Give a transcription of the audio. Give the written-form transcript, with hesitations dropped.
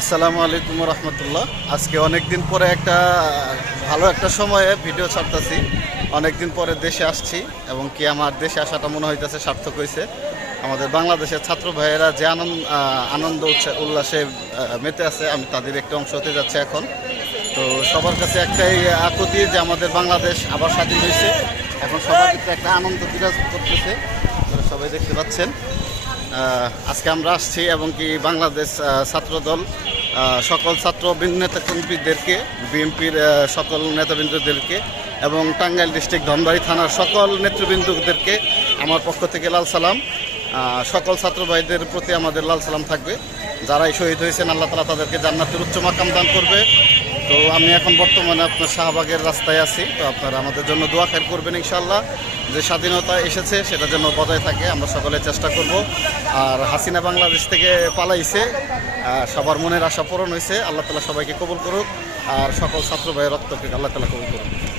আসসালামু আলাইকুম রহমতুল্লাহ। আজকে অনেক দিন পরে ভালো একটা সময়ে ভিডিও ছাড়তেছি। অনেক দিন পরে দেশে আসছি এবং কি আমার দেশে আসাটা মনে হইতেছে সার্থক হয়েছে। আমাদের বাংলাদেশের ছাত্র ভাইয়েরা যে আনন্দ উল্লাসে মেতে আছে, আমি তাদের একটি অংশ হতে যাচ্ছে এখন। তো সবার কাছে একটাই আকুতি যে আমাদের বাংলাদেশ আবার স্বাধীন হয়েছে। এখন সবার কাছে একটা আনন্দ বিরাজ করতেছে, সবাই দেখতে পাচ্ছেন। আজকে আমরা আসছি এবং কি বাংলাদেশ ছাত্রদল সকল ছাত্র নেতাকর্মীদেরকে, বিএনপির সকল নেতাবৃন্দদেরকে এবং টাঙ্গাইল ডিস্ট্রিক্ট ধনবাড়ি থানার সকল নেতৃবৃন্দদেরকে আমার পক্ষ থেকে লাল সালাম। সকল ছাত্র ভাইদের প্রতি আমাদের লাল সালাম থাকবে। যারাই শহীদ হয়েছেন আল্লাহ তাআলা তাদেরকে জান্নাতের উচ্চ মাকাম দান করবে। তো আমি এখন বর্তমানে আপনার শাহবাগের রাস্তায় আছি। তো আপনারা আমাদের জন্য দোয়া খেয়াল করবেন ইনশাআল্লাহ। যে স্বাধীনতা এসেছে সেটা যেন বজায় থাকে, আমরা সকলে চেষ্টা করব। আর হাসিনা বাংলাদেশ থেকে পালাইছে, সবার মনের আশা পূরণ হয়েছে। আল্লাহ তাআলা সবাইকে কবুল করুক, আর সকল ছাত্র ভাইয়ের রক্তকে আল্লাহ তাআলা কবুল করুক।